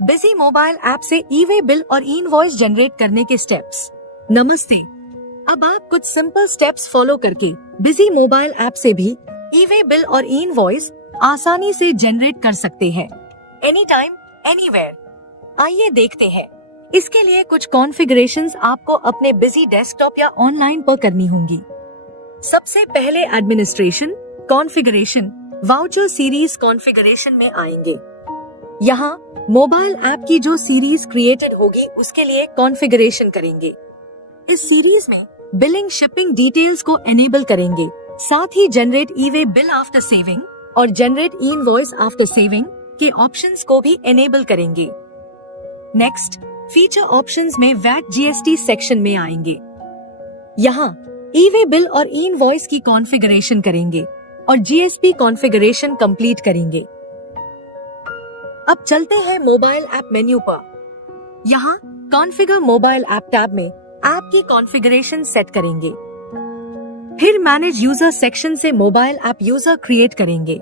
Busy mobile app से e-way bill और invoice generate करने के स्टेप्स। नमस्ते। अब आप कुछ सिंपल स्टेप्स फॉलो करके बिजी मोबाइल ऐप से भी ई-वे बिल और इनवॉइस आसानी से जनरेट कर सकते हैं, एनी टाइम एनीवेयर। आइए देखते हैं। इसके लिए कुछ कॉन्फ़िगरेशंस आपको अपने बिजी डेस्कटॉप या ऑनलाइन पर करनी होंगी। सबसे पहले administration, configuration, voucher series configuration में आएंगे। यहाँ मोबाइल ऐप की जो सीरीज क्रिएटेड होगी उसके लिए कॉन्फ़िगरेशन करेंगे। इस सीरीज में बिलिंग शिपिंग डिटेल्स को एनेबल करेंगे, साथ ही generate e way bill after saving और जनरेट इनवॉइस आफ्टर सेविंग के ऑप्शंस को भी एनेबल करेंगे। नेक्स्ट, फीचर ऑप्शंस में वैट जीएसटी सेक्शन में आएंगे। यहाँ ई-वे बिल और इनवॉइस की कॉन्फ़िगरेशन करेंगे और जीएसपी कॉन्फ़िगरेशन कंप्लीट करेंगे। अब चलते हैं मोबाइल ऐप मेन्यू पर। यहाँ कॉन्फ़िगर मोबाइल ऐप टैब में ऐप की कॉन्फ़िगरेशन सेट करेंगे। फिर मैनेज यूजर सेक्शन से मोबाइल ऐप यूजर क्रिएट करेंगे।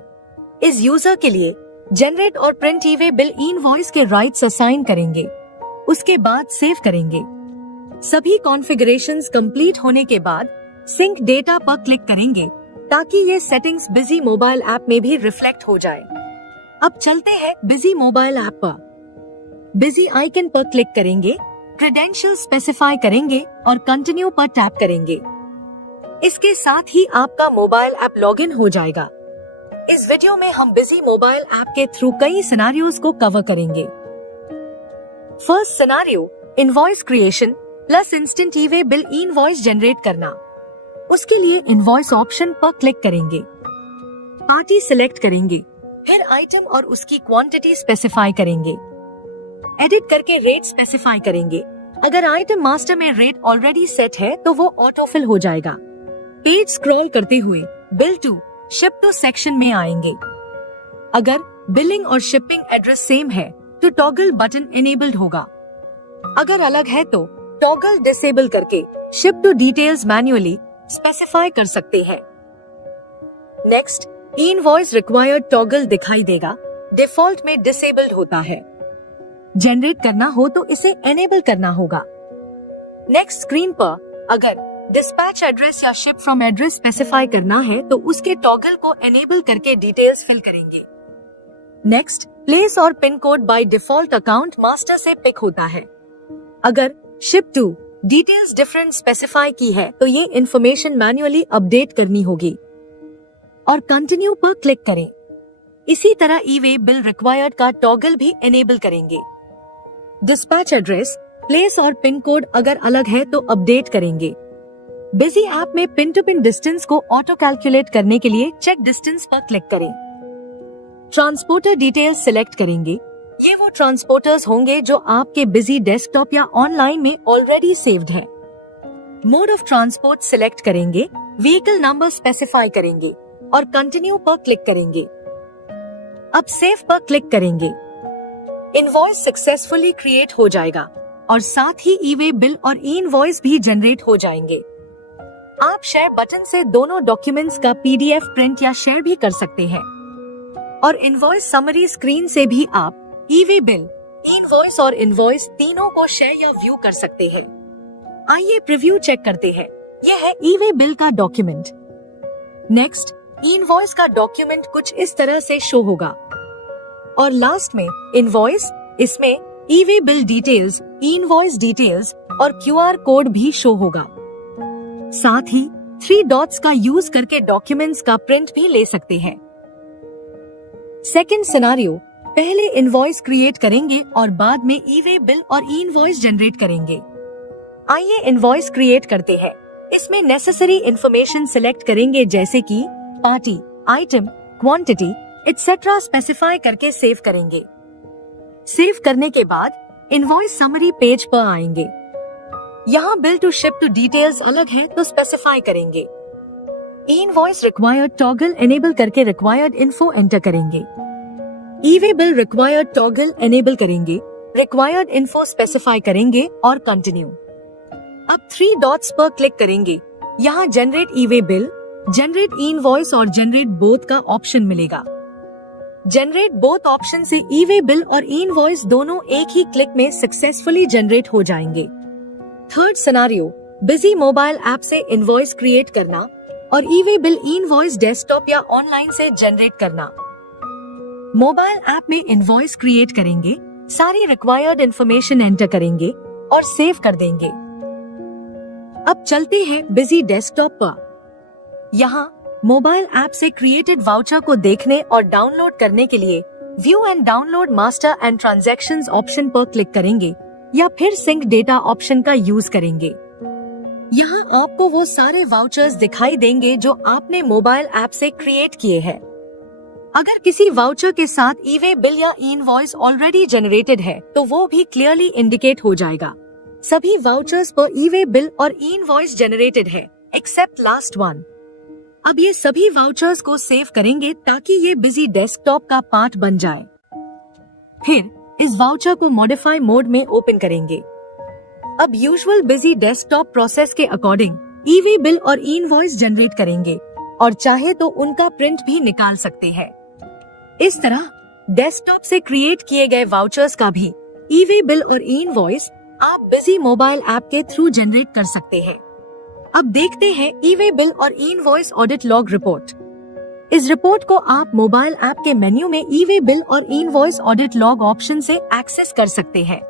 इस यूजर के लिए जनरेट और प्रिंट ई-वे बिल इनवॉइस के राइट्स असाइन करेंगे। उसके बाद सेव करेंगे। सभी कॉन्फ़िगरेशंस कंप्लीट होने के बाद सिंक डेटा पर क्लिक करेंगे ताकि ये सेटिंग्स बिजी मोबाइल ऐप में भी रिफ्लेक्ट हो जाए। अब चलते हैं बिजी मोबाइल ऐप पर। बिजी आइकन पर क्लिक करेंगे, क्रेडेंशियल स्पेसिफाई करेंगे और कंटिन्यू पर टैप करेंगे। इसके साथ ही आपका मोबाइल ऐप लॉगिन हो जाएगा। इस वीडियो में हम बिजी मोबाइल ऐप के थ्रू कई सिनेरियोज को कवर करेंगे। First scenario, invoice creation plus instant e-way bill invoice generate करना। उसके लिए इनवॉइस ऑप्शन पर क्लिक करेंगे, पार्टी सिलेक्ट करेंगे, फिर आइटम और उसकी क्वांटिटी स्पेसिफाई करेंगे। एडिट करके रेट स्पेसिफाई करेंगे। अगर आइटम मास्टर में रेट ऑलरेडी सेट है तो वो ऑटोफिल हो जाएगा। पेज स्क्रॉल करते हुए bill to ship to section में आएंगे। अगर बिलिंग और शिपिंग एड्रेस सेम है तो टॉगल बटन इनेबल्ड होगा। अगर अलग है तो टॉगल डिसेबल करके ship to details manually specify कर सकते हैं। नेक्स्ट, इनवॉइस रिक्वायर्ड टॉगल दिखाई देगा, डिफॉल्ट में डिसेबल्ड होता है। जनरेट करना हो तो इसे एनेबल करना होगा। नेक्स्ट स्क्रीन पर अगर डिस्पैच एड्रेस या शिप फ्रॉम एड्रेस स्पेसिफाई करना है तो उसके टॉगल को एनेबल करके डिटेल्स फिल करेंगे। नेक्स्ट, प्लेस और pin code by default account master से पिक होता है। अगर ship to details different specify की है तो ये इंफॉर्मेशन मैन्युअली अपडेट करनी होगी और कंटिन्यू पर क्लिक करें। इसी तरह ई-वे बिल रिक्वायर्ड का टॉगल भी एनेबल करेंगे। डिस्पैच एड्रेस, प्लेस और पिन कोड अगर अलग है तो अपडेट करेंगे। बिजी ऐप में पिन टू पिन डिस्टेंस को ऑटो कैलकुलेट करने के लिए चेक डिस्टेंस पर क्लिक करें। ट्रांसपोर्टर डिटेल्स सिलेक्ट करेंगे। ये वो ट्रांसपोर्टर्स होंगे जो आपके बिजी डेस्कटॉप या ऑनलाइन में ऑलरेडी सेव्ड है। मोड ऑफ ट्रांसपोर्ट सिलेक्ट करेंगे, व्हीकल नंबर स्पेसिफाई करेंगे और कंटिन्यू पर क्लिक करेंगे। अब सेव पर क्लिक करेंगे। इनवॉइस सक्सेसफुली क्रिएट हो जाएगा और साथ ही ई-वे बिल और इनवॉइस भी जनरेट हो जाएंगे। आप शेयर बटन से दोनों डॉक्यूमेंट्स का पीडीएफ प्रिंट या शेयर भी कर सकते हैं और इनवॉइस समरी स्क्रीन से भी आप ई-वे बिल, इनवॉइस और इनवॉइस तीनों को शेयर या व्यू कर सकते हैं। आइए प्रीव्यू चेक करते हैं। यह है ई-वे बिल का डॉक्यूमेंट। नेक्स्ट, इनवॉइस का डॉक्यूमेंट कुछ इस तरह से शो होगा और लास्ट में इनवॉइस, इसमें e-way bill details, invoice details और क्यूआर कोड भी शो होगा। साथ ही 3 डॉट्स का यूज करके डॉक्यूमेंट्स का प्रिंट भी ले सकते हैं। सेकंड सिनेरियो, पहले इनवॉइस क्रिएट करेंगे और बाद में ई-वे बिल और इनवॉइस जनरेट करेंगे। आइए इनवॉइस क्रिएट करते हैं। इसमें नेसेसरी इंफॉर्मेशन सिलेक्ट करेंगे जैसे कि party, item, quantity etcetera specify करके सेव करेंगे। सेव करने के बाद इनवॉइस समरी पेज पर आएंगे। यहाँ bill to ship to details अलग है तो स्पेसिफाई करेंगे। इनवॉइस रिक्वायर्ड टॉगल एनेबल करके रिक्वायर्ड इन्फो एंटर करेंगे। E-way bill required toggle enable करेंगे, रिक्वायर्ड इन्फो स्पेसिफाई करेंगे और कंटिन्यू। अब 3 डॉट्स पर क्लिक करेंगे। यहाँ generate e way bill, generate invoice और जनरेट बोथ का ऑप्शन मिलेगा। जनरेट बोथ ऑप्शन से ई वे बिल और ई इनवॉइस दोनों एक ही क्लिक में सक्सेसफुली जनरेट हो जाएंगे। Third scenario, Busy mobile app से इनवॉइस क्रिएट करना और e way bill e invoice desktop या ऑनलाइन से जनरेट करना। मोबाइल ऐप में इनवॉइस क्रिएट करेंगे, सारी रिक्वायर्ड इंफॉर्मेशन एंटर करेंगे और सेव कर देंगे। अब चलते हैं बिजी डेस्कटॉप पर। यहाँ मोबाइल ऐप से क्रिएटेड वाउचर को देखने और डाउनलोड करने के लिए view and download master and transactions option पर क्लिक करेंगे या फिर सिंक डेटा ऑप्शन का यूज करेंगे। यहाँ आपको वो सारे वाउचर्स दिखाई देंगे जो आपने मोबाइल ऐप से क्रिएट किए हैं। अगर किसी वाउचर के साथ ई वे बिल या ई इनवॉइस ऑलरेडी जनरेटेड है तो वो भी क्लियरली इंडिकेट हो जाएगा। सभी वाउचर्स पर ई वे बिल और ई इनवॉइस जनरेटेड है एक्सेप्ट लास्ट वन। अब ये सभी वाउचर्स को सेव करेंगे ताकि ये बिजी डेस्कटॉप का पार्ट बन जाए। फिर इस वाउचर को मॉडिफाई मोड में ओपन करेंगे। अब यूजुअल बिजी डेस्कटॉप प्रोसेस के अकॉर्डिंग ई वे बिल और ई इनवॉइस जनरेट करेंगे और चाहे तो उनका प्रिंट भी निकाल सकते हैं। इस तरह डेस्कटॉप से क्रिएट किए गए वाउचर्स का भी ई वे बिल और ई इनवॉइस आप बिजी मोबाइल ऐप के थ्रू जनरेट कर सकते हैं। अब देखते हैं ई वे बिल और e invoice audit log report. इस रिपोर्ट को आप मोबाइल ऐप के मेन्यू में ई वे बिल और e invoice audit log option से एक्सेस कर सकते हैं।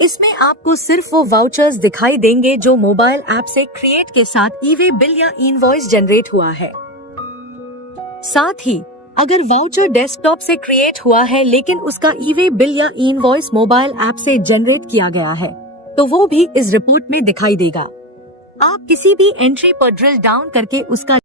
इसमें आपको सिर्फ वो वाउचर्स दिखाई देंगे जो मोबाइल ऐप से क्रिएट के साथ ई वे बिल या ई इनवॉइस जनरेट हुआ है। साथ ही अगर वाउचर डेस्कटॉप से क्रिएट हुआ है लेकिन उसका ई वे बिल या ई इनवॉइस मोबाइल ऐप से जनरेट किया गया है तो वो भी इस रिपोर्ट में दिखाई देगा। आप किसी भी एंट्री पर ड्रिल डाउन करके उसका